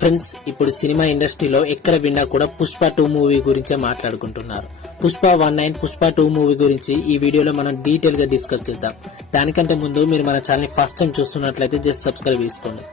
Friends, ఇప్పుడు cinema ఇండస్ట్రీలో ఎక్కడ విన్నా కూడా పుష్ప 2 మూవీ గురించే మాట్లాడుకుంటున్నారు. పుష్ప 1 అండ్ పుష్ప 2 మూవీ గురించి ఈ వీడియోలో మనం డీటెయిల్ గా డిస్కస్ చేద్దాం. దానికంటే ముందు మీరు మన ఛానల్ ఫస్ట్ టైం చూస్తున్నట్లయితే జస్ట్ సబ్స్క్రైబ్ చేసుకోండి.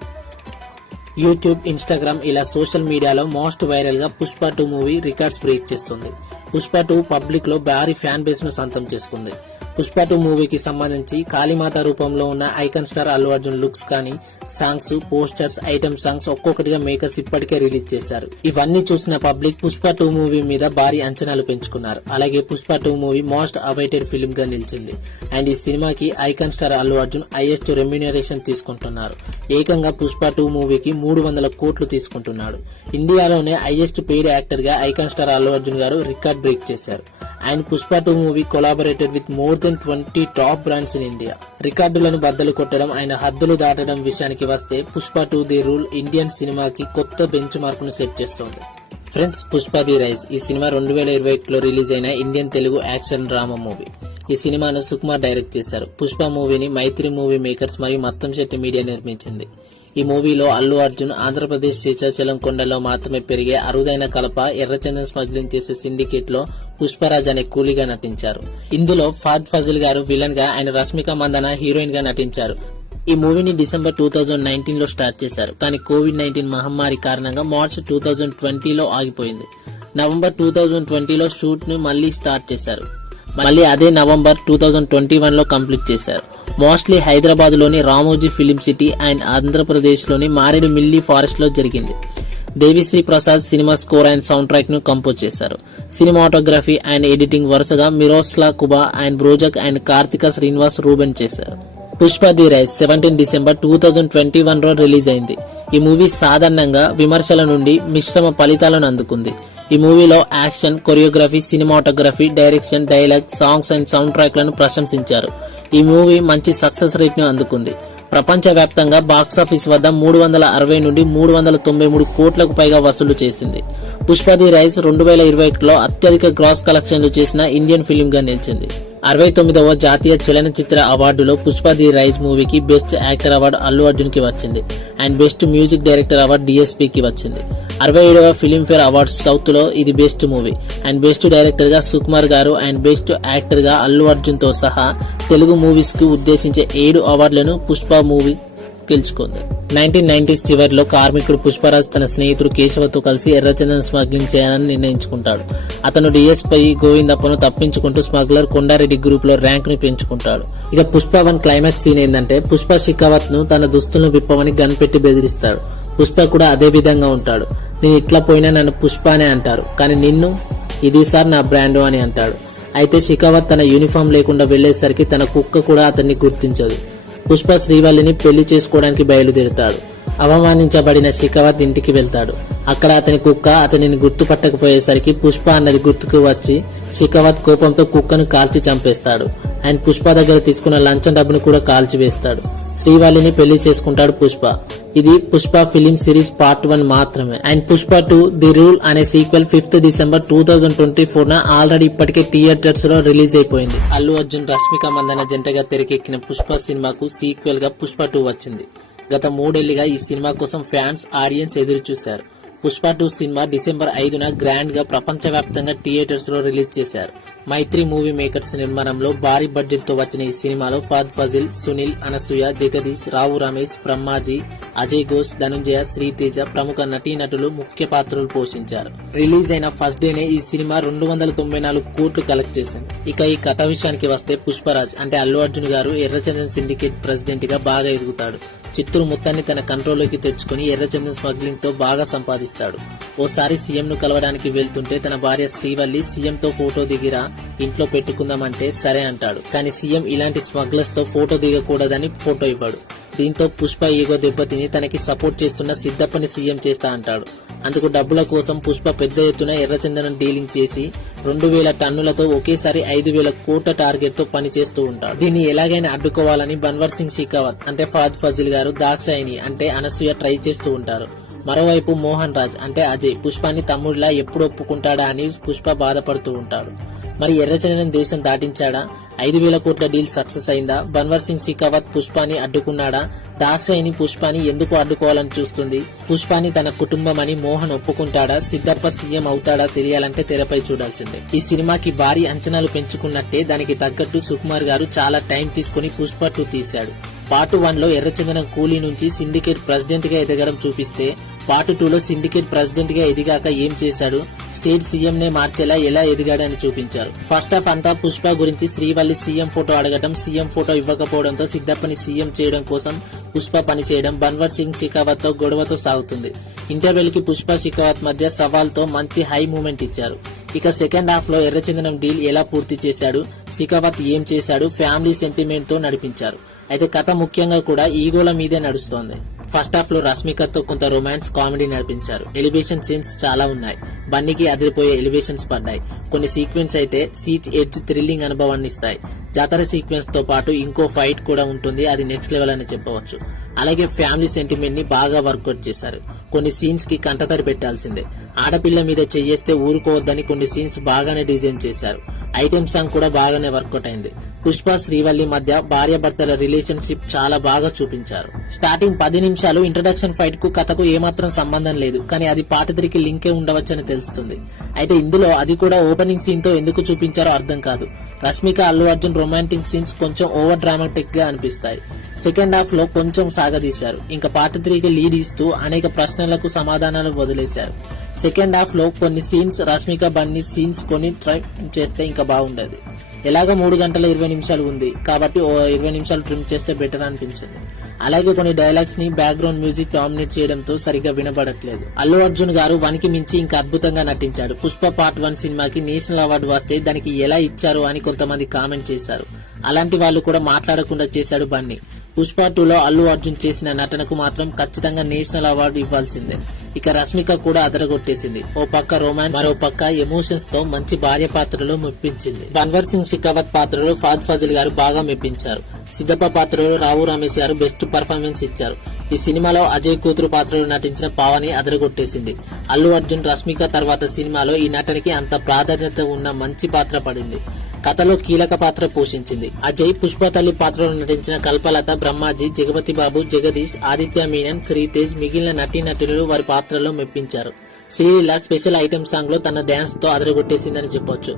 యూట్యూబ్, ఇన్స్టాగ్రామ్ ఇలా సోషల్ మీడియాలో మోస్ట్ వైరల్ గా పుష్ప 2 మూవీ రికార్డ్స్ బ్రేక్ చేస్తుంది. పుష్ప 2 పబ్లిక్ లో భారీ ఫ్యాన్ బేస్ ను సొంతం చేసుకుంది. పుష్ప 2 మూవీకి సంబంధించి కాళీమాత రూపంలో ఉన్న icon star Allu Arjun looks కానీ, సాంగ్స్, పోస్టర్స్, ఐటమ్ సాంగ్స్ ఒక్కొక్కటిగా మేకర్స్ ఇప్పటికే రిలీజ్ చేశారు. ఇవన్నీ చూసిన పబ్లిక్ పుష్ప 2 మూవీ మీద భారీ అంచనాలు పెంచుకున్నారు. అలాగే Pushpa 2 movie most awaited film గా నిలిచింది. అండ్ ఈ సినిమాకి icon star Allu Arjun highest remuneration తీసుకుంటున్నారు. ఏకంగా పుష్ప 2 మూవీకి 300 కోట్లు తీసుకుంటున్నాడు. ఇండియాలోనే హైయెస్ట్ పెయిడ్ యాక్టర్ గా ఐకాన్ స్టార్ అల్లు అర్జున్ గారు రికార్డ్ బ్రేక్ చేశారు. And Pushpa 2 movie collaborated with more than 20 top brands in India. రికార్డులను బద్దలు కొట్టడం, ఆయన హద్దులు దాటడం విషయానికి వస్తే పుష్ప 2 ది రూల్ ఇండియన్ సినిమాకి కొత్త బెంచ్ మార్క్ ను సెట్ చేస్తోంది. ఫ్రెండ్స్, పుష్ప ది రైజ్ ఈ సినిమా 2021లో రిలీజ్ అయిన Indian Telugu action drama movie. ఈ సినిమాను సుకుమార్ డైరెక్ట్ చేశారు. పుష్ప మూవీని మైత్రి మూవీ మేకర్స్ మరియు మత్తంశెట్టి మీడియా నిర్మించింది. ఈ మూవీలో అల్లు అర్జున్ ఆంధ్రప్రదేశ్ శ్రీకాకుళం కొండలో మాత్రమే పెరిగే అరుదైన కలప ఎర్రచందనం స్మగ్లింగ్ చేసే సిండికేట్ లో పుష్పరాజ్ అనే కూలీగా నటించారు. ఇందులో ఫాద్ ఫజిల్ గారు విలన్ గా, ఆయన రష్మిక మందన హీరోయిన్ గా నటించారు. ఈ మూవీని డిసెంబర్ 2019 లో స్టార్ట్ చేశారు. కానీ కోవిడ్-19 మహమ్మారి కారణంగా మార్చ్ 2020లో ఆగిపోయింది. నవంబర్ 2020లో షూట్ ను మళ్లీ స్టార్ట్ చేశారు. మళ్లీ అదే నవంబర్ 2021 లో కంప్లీట్ చేశారు. మోస్ట్లీ హైదరాబాద్ లోని Ramoji film city and Andhra Pradesh లోని మారేడుమిల్లి ఫారెస్ట్ లో జరిగింది. Devi Sri Prasad cinema score and soundtrack ను కంపోజ్ చేశారు. సినిమాటోగ్రఫీ అండ్ ఎడిటింగ్ వరుసగా Miroslaw Kuba and Brozek and Karthika Srinivas Ruben చేశారు. పుష్ప ది రైజ్ 17 డిసెంబర్ 2021 లో రిలీజ్ అయింది. ఈ మూవీ సాధారణంగా విమర్శల నుండి మిశ్రమ ఫలితాలను అందుకుంది. ఈ మూవీలో action, choreography, cinematography, direction, dialogue, songs and sound track లను ప్రశంసించారు. ఈ మూవీ మంచి సక్సెస్ రేట్ ను అందుకుంది. ప్రపంచ వ్యాప్తంగా బాక్సాఫీస్ వద్ద 360 నుండి 393 కోట్లకు పైగా వసూలు చేసింది. పుష్ప ది రైజ్ 2021లో అత్యధిక గ్రాస్ కలెక్షన్లు చేసిన ఇండియన్ ఫిలిం గా నిలిచింది. 69వ జాతీయ చలనచిత్ర అవార్డులో పుష్ప ది రైజ్ మూవీకి best actor award Allu Arjun కి వచ్చింది. And best music director award DSP కి వచ్చింది. 67వ ఫిలింఫేర్ అవార్డ్స్ సౌత్ లో ఇది best movie. And best director గా సుకుమార్ గారు అండ్ బెస్ట్ యాక్టర్ గా అల్లు అర్జున్ తో సహా తెలుగు మూవీస్ కు ఉద్దేశించే 7 అవార్డులను పుష్ప మూవీ గెలుచుకుంది. 1990s చివరిలో కార్మికుడు పుష్పరాజ్ తన స్నేహితుడు కేశవతో కలిసి ఎర్రచందనం స్మగ్లింగ్ చేయాలని నిర్ణయించుకుంటాడు. అతను DSP గోవిందప్పను తప్పించుకుంటూ స్మగ్లర్ కొండారెడ్డి గ్రూప్ లో ర్యాంక్ ను పెంచుకుంటాడు. ఇక పుష్ప 1 క్లైమాక్స్ సీన్ ఏంటంటే, పుష్ప షికావత్ ను తన దుస్తులను విప్పమని గన్ పెట్టి బెదిరిస్తాడు. పుష్ప కూడా అదే విధంగా ఉంటాడు. నేను ఇట్లా పోయినా నన్ను పుష్ప అనే అంటారు, కానీ నిన్ను ఇది సార్ నా బ్రాండ్ అని అంటాడు. అయితే షికావత్ తన యూనిఫామ్ లేకుండా వెళ్లేసరికి తన కుక్క కూడా అతన్ని గుర్తించదు. పుష్ప శ్రీవల్లిని పెళ్లి చేసుకోవడానికి బయలుదేరుతాడు. అవమానించబడిన షికావత్ ఇంటికి వెళ్తాడు. అక్కడ అతని కుక్క అతనిని గుర్తుపట్టకపోయేసరికి పుష్ప అన్నది గుర్తుకు వచ్చి షికావత్ కోపంతో కుక్కను కాల్చి చంపేస్తాడు. అండ్ పుష్ప దగ్గర తీసుకున్న లంచం డబ్బును కూడా కాల్చివేస్తాడు. శ్రీవల్లిని పెళ్లి చేసుకుంటాడు పుష్ప. ఇది పుష్ప ఫిలిం సిరీస్ పార్ట్ 1 మాత్రమే. అండ్ పుష్ప 2 ది రూల్ అనే సీక్వెల్ 5th డిసెంబర్ 2024 ఆల్రెడీ ఇప్పటికే థియేటర్స్ లో రిలీజ్ అయిపోయింది. అల్లు అర్జున్, రష్మిక మందన జంటగా తెరకెక్కిన పుష్ప సినిమాకు సీక్వెల్ గా పుష్ప 2 వచ్చింది. గత 3 ఏళ్లుగా ఈ సినిమా కోసం ఫ్యాన్స్, ఆడియన్స్ ఎదురు చూశారు. పుష్ప 2 సినిమా డిసెంబర్ 5న గ్రాండ్ గా ప్రపంచవ్యాప్తంగా థియేటర్స్ లో రిలీజ్ చేశారు. మైత్రి మూవీ మేకర్స్ నిర్మాణంలో భారీ బడ్జెట్ తో వచ్చిన ఈ సినిమాలో ఫాద్ ఫజిల్, సునీల్, అనసూయ, జగదీష్, రావు రమేష్, బ్రహ్మాజీ, అజయ్ ఘోష్, ధనుంజయ, శ్రీతేజ ప్రముఖ నటీనటులు ముఖ్య పాత్రలు పోషించారు. రిలీజ్ అయిన ఫస్ట్ డేనే ఈ సినిమా 294 కోట్లు కలెక్ట్ చేసింది. ఇక ఈ కథ విషయానికి వస్తే, పుష్పరాజ్ అంటే అల్లు అర్జున్ గారు ఎర్రచందన్ సిండికేట్ ప్రెసిడెంట్ గా బాగా ఎదుగుతాడు. చిత్తూరు మొత్తాన్ని తన కంట్రోల్లోకి తెచ్చుకుని ఎర్రచందన్ స్మగ్లింగ్ తో బాగా సంపాదిస్తాడు. ఓసారి సీఎం ను కలవడానికి వెళ్తుంటే తన భార్య శ్రీవల్లి సీఎం తో ఫోటో దిగిరా, ఇంట్లో పెట్టుకుందామంటే సరే అంటాడు. కానీ సీఎం ఇలాంటి స్మగ్లర్స్ తో ఫోటో దిగకూడదని ఫోటో ఇవ్వడు. దీంతో పుష్ప ఈగో దెబ్బతిని తనకి సపోర్ట్ చేస్తున్న సిద్దప్పని సీఎం చేస్తా అంటాడు. అందుకు డబ్బుల కోసం పుష్ప పెద్ద ఎత్తున ఎర్రచందనం డీలింగ్ చేసి 2000 టన్నులతో ఒకేసారి 5000 కోట్ల టార్గెట్ తో పనిచేస్తూ ఉంటాడు. దీన్ని ఎలాగైనా అడ్డుకోవాలని బన్వర్ సింగ్ షికావత్ అంటే ఫాద్ ఫజిల్ గారు, దాక్షాయిని అంటే అనసూయ ట్రై చేస్తూ ఉంటారు. మరోవైపు మోహన్ రాజ్ అంటే అజయ్ పుష్పాన్ని తమ్ముడిలా ఎప్పుడు ఒప్పుకుంటాడా అని పుష్ప బాధపడుతూ ఉంటాడు. మరి ఎర్రచందనం దేశం దాటించాడా? 5,000 కోట్ల డీల్ సక్సెస్ అయిందా? బన్వర్ సింగ్ షెకావత్ పుష్పాని అడ్డుకున్నాడా? దాక్షాయిని పుష్పాని ఎందుకు అడ్డుకోవాలని చూస్తుంది? పుష్పాని తన కుటుంబం అని మోహన్ ఒప్పుకుంటాడా? సిద్ధప్ప సీఎం అవుతాడా? తెలియాలంటే తెరపై చూడాల్సిందే. ఈ సినిమాకి భారీ అంచనాలు పెంచుకున్నట్టే దానికి తగ్గట్టు సుకుమార్ గారు చాలా టైం తీసుకుని పుష్ప 2 తీశాడు. పార్ట్ 1 లో ఎర్రచందనం కూలీ నుంచి సిండికేట్ ప్రెసిడెంట్ గా ఎదగడం చూపిస్తే, పార్ట్ 2 లో సిండికేట్ ప్రెసిడెంట్ గా ఎదిగాక ఏం చేశాడు, స్టేట్ సీఎం నే మార్చేలా ఎలా ఎదిగాడని చూపించారు. ఫస్ట్ హాఫ్ అంతా పుష్ప గురించి. శ్రీవల్లి సీఎం ఫోటో అడగడం, సీఎం ఫోటో ఇవ్వకపోవడంతో సిద్ధప్పని సీఎం చేయడం కోసం పుష్ప పనిచేయడం బన్వర్ సింగ్ షెకావత్ తో గొడవతో సాగుతుంది. ఇంటర్వెల్ కి పుష్ప షెకావత్ మధ్య సవాల్తో మంచి హై మూమెంట్ ఇచ్చారు. ఇక సెకండ్ హాఫ్ లో ఎర్రచందనం డీల్ ఎలా పూర్తి చేశాడు, షెకావత్ ఏం చేశాడు, ఫ్యామిలీ సెంటిమెంట్ తో నడిపించారు. అయితే కథ ముఖ్యంగా కూడా ఈగోల మీదే నడుస్తోంది. ఫస్ట్ హాఫ్ లో రష్మికతో కొంత రొమాన్స్ కామెడీ నడిపించారు. ఎలివేషన్ సీన్స్ చాలా ఉన్నాయి. బన్నీకి అదిరిపోయే ఎలివేషన్స్ పడ్డాయి. కొన్ని సీక్వెన్స్ అయితే సీట్ ఎడ్జ్ థ్రిల్లింగ్ అనుభవాన్ని ఇస్తాయి. జాతర సీక్వెన్స్ తో పాటు ఇంకో ఫైట్ కూడా ఉంటుంది. అది నెక్స్ట్ లెవెల్ అని చెప్పవచ్చు. అలాగే ఫ్యామిలీ సెంటిమెంట్ ని బాగా వర్కౌట్ చేశారు. కొన్ని సీన్స్ కి కంటతడి పెట్టాల్సిందే. ఆడపిల్ల మీద చెయ్యేస్తే ఊరుకోవద్దని కొన్ని సీన్స్ బాగానే డిజైన్ చేశారు. ఐటెం సాంగ్ కూడా బాగానే వర్కౌట్ అయింది. పుష్ప శ్రీవల్లి మధ్య భార్యాభర్తల రిలేషన్షిప్ చాలా బాగా చూపించారు. స్టార్టింగ్ 10 నిమిషాలు ఇంట్రడక్షన్ ఫైట్ కు కథకు ఏమాత్రం సంబంధం లేదు, కానీ అది పార్ట్ 3 కి లింకే ఉండవచ్చని తెలుస్తుంది. అయితే ఇందులో అది కూడా ఓపెనింగ్ సీన్ తో ఎందుకు చూపించారో అర్థం కాదు. రష్మిక అల్లు అర్జున్ రొమాంటిక్ సీన్స్ కొంచెం ఓవర్ డ్రామాటిక్ గా అనిపిస్తాయి. సెకండ్ హాఫ్ లో కొంచెం సాగదీశారు. ఇంకా పార్ట్ 3 కి లీడ్ ఇస్తూ అనేక ప్రశ్నలకు సమాధానాలు వదిలేశారు. సెకండ్ హాఫ్ లో కొన్ని సీన్స్ రష్మిక బన్నీ సీన్స్ కొన్ని ట్రై చేస్తే ఇంకా బాగుండేది. ఎలాగో 3 గంటల 20 నిమిషాలు ఉంది కాబట్టి 20 నిమిషాలు ట్రిమ్ చేస్తే బెటర్ అనిపించింది. అలాగే కొన్ని డైలాగ్స్ ని బ్యాక్గ్రౌండ్ మ్యూజిక్ డామినేట్ చేయడంతో సరిగ్గా వినబడట్లేదు. అల్లు అర్జున్ గారు 1 కి మించి ఇంకా అద్భుతంగా నటించాడు. పుష్ప పార్ట్ 1 సినిమాకి నేషనల్ అవార్డు వస్తే దానికి ఎలా ఇచ్చారు అని కొంతమంది కామెంట్ చేశారు. అలాంటి వాళ్ళు కూడా మాట్లాడకుండా చేశాడు బన్నీ. పుష్ప 2 లో అల్లు అర్జున్ చేసిన నటనకు మాత్రం ఖచ్చితంగా నేషనల్ అవార్డు ఇవ్వాల్సిందే. ఇక రష్మిక కూడా అదరగొట్టేసింది. ఓ పక్క రొమాన్స్, మరో పక్క ఎమోషన్స్ తో మంచి భార్య పాత్రలో మెప్పించింది. బన్వర్ సింగ్ షెకావత్ పాత్రలో ఫాద్ ఫజిల్ గారు బాగా మెప్పించారు. సిద్ధప్ప పాత్రలో రావు రమేష్ గారు బెస్ట్ పర్ఫార్మెన్స్ ఇచ్చారు. ఈ సినిమాలో అజయ్ కూతురు పాత్రలో నటించిన పావని అదరగొట్టేసింది. అల్లు అర్జున్ రష్మిక తర్వాత సినిమాలో ఈ నటనకి అంత ప్రాధాన్యత ఉన్న మంచి పాత్ర పడింది. కథలో కీలక పాత్ర పోషించింది. అజయ్, పుష్ప తల్లి పాత్రలో నటించిన కల్పలత, బ్రహ్మాజీ, జగపతి బాబు, జగదీష్, ఆదిత్య మీనన్, శ్రీతేజ్ మిగిలిన నటీనటులు వారి పాత్రలో మెప్పించారు. శ్రీలీల స్పెషల్ ఐటమ్ సాంగ్ లో తన డాన్స్ తో అదరగొట్టేసిందని చెప్పొచ్చు.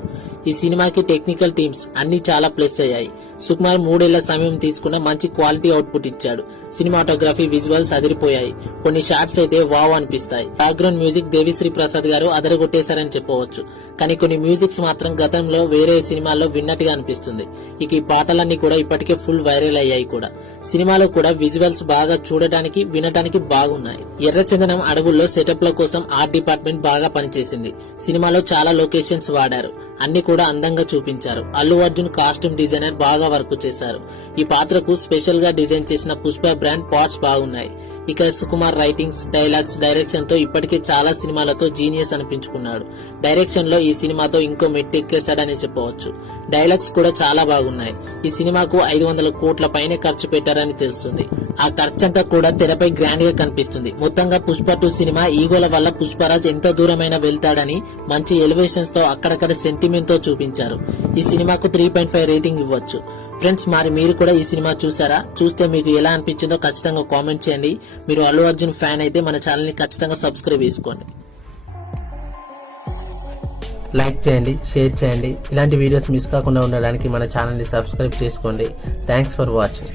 ఈ సినిమాకి టెక్నికల్ టీమ్స్ అన్ని చాలా ప్లస్ అయ్యాయి. సుకుమార్ 3 ఏళ్ల సమయం తీసుకున్న మంచి క్వాలిటీ అవుట్పుట్ ఇచ్చాడు. సినిమాటోగ్రఫీ, విజువల్స్ అదిరిపోయాయి. కొన్ని షాట్స్ అయితే వావ్ అనిపిస్తాయి. బ్యాక్గ్రౌండ్ మ్యూజిక్ దేవిశ్రీ ప్రసాద్ గారు అదరగొట్టేశారని చెప్పవచ్చు. కానీ కొన్ని మ్యూజిక్స్ మాత్రం గతంలో వేరే సినిమాల్లో విన్నట్టుగా అనిపిస్తుంది. ఇక ఈ పాటలన్నీ కూడా ఇప్పటికే ఫుల్ వైరల్ అయ్యాయి కూడా. సినిమాలో కూడా విజువల్స్ బాగా చూడటానికి, వినటానికి బాగున్నాయి. ఎర్రచందనం అడవుల్లో సెటప్ ల కోసం ఆర్ట్ డిపార్ట్మెంట్ బాగా పనిచేసింది. సినిమాలో చాలా లొకేషన్స్ వాడారు. అన్ని కూడా అందంగా చూపించారు. అల్లు అర్జున్ కాస్ట్యూమ్ డిజైనర్ బాగా వర్క్ చేశారు. ఈ పాత్రకు స్పెషల్ గా డిజైన్ చేసిన పుష్ప బ్రాండ్ పార్ట్స్ బాగున్నాయి. ఇక సుకుమార్ రైటింగ్స్, డైలాగ్స్, డైరెక్షన్ తో ఇప్పటికే చాలా సినిమాలతో జీనియస్ అనిపించుకున్నాడు. డైరెక్షన్ లో ఈ సినిమాతో ఇంకో మెట్టు ఎక్కేశాడని చెప్పవచ్చు. డైలాగ్స్ కూడా చాలా బాగున్నాయి. ఈ సినిమాకు 500 కోట్ల పైనే ఖర్చు పెట్టారని తెలుస్తుంది. ఆ ఖర్చంతా కూడా తెరపై గ్రాండ్ గా కనిపిస్తుంది. మొత్తంగా పుష్ప 2 సినిమా ఈగోల వల్ల పుష్పరాజ్ ఎంత దూరమైనా వెళ్తాడని మంచి ఎలివేషన్స్ తో అక్కడక్కడ సెంటిమెంట్ తో చూపించారు. ఈ సినిమాకు 3.5 రేటింగ్ ఇవ్వచ్చు. ఫ్రెండ్స్, మరి మీరు కూడా ఈ సినిమా చూసారా? చూస్తే మీకు ఎలా అనిపించిందో ఖచ్చితంగా కామెంట్ చేయండి. మీరు అల్లు అర్జున్ ఫ్యాన్ అయితే మన ఛానల్ ని ఖచ్చితంగా సబ్స్క్రైబ్ చేసుకోండి. లైక్ చేయండి, షేర్ చేయండి. ఇలాంటి వీడియోస్ మిస్ కాకుండా ఉండడానికి మన ఛానల్ ని సబ్స్క్రైబ్ చేసుకోండి. Thanks for watching.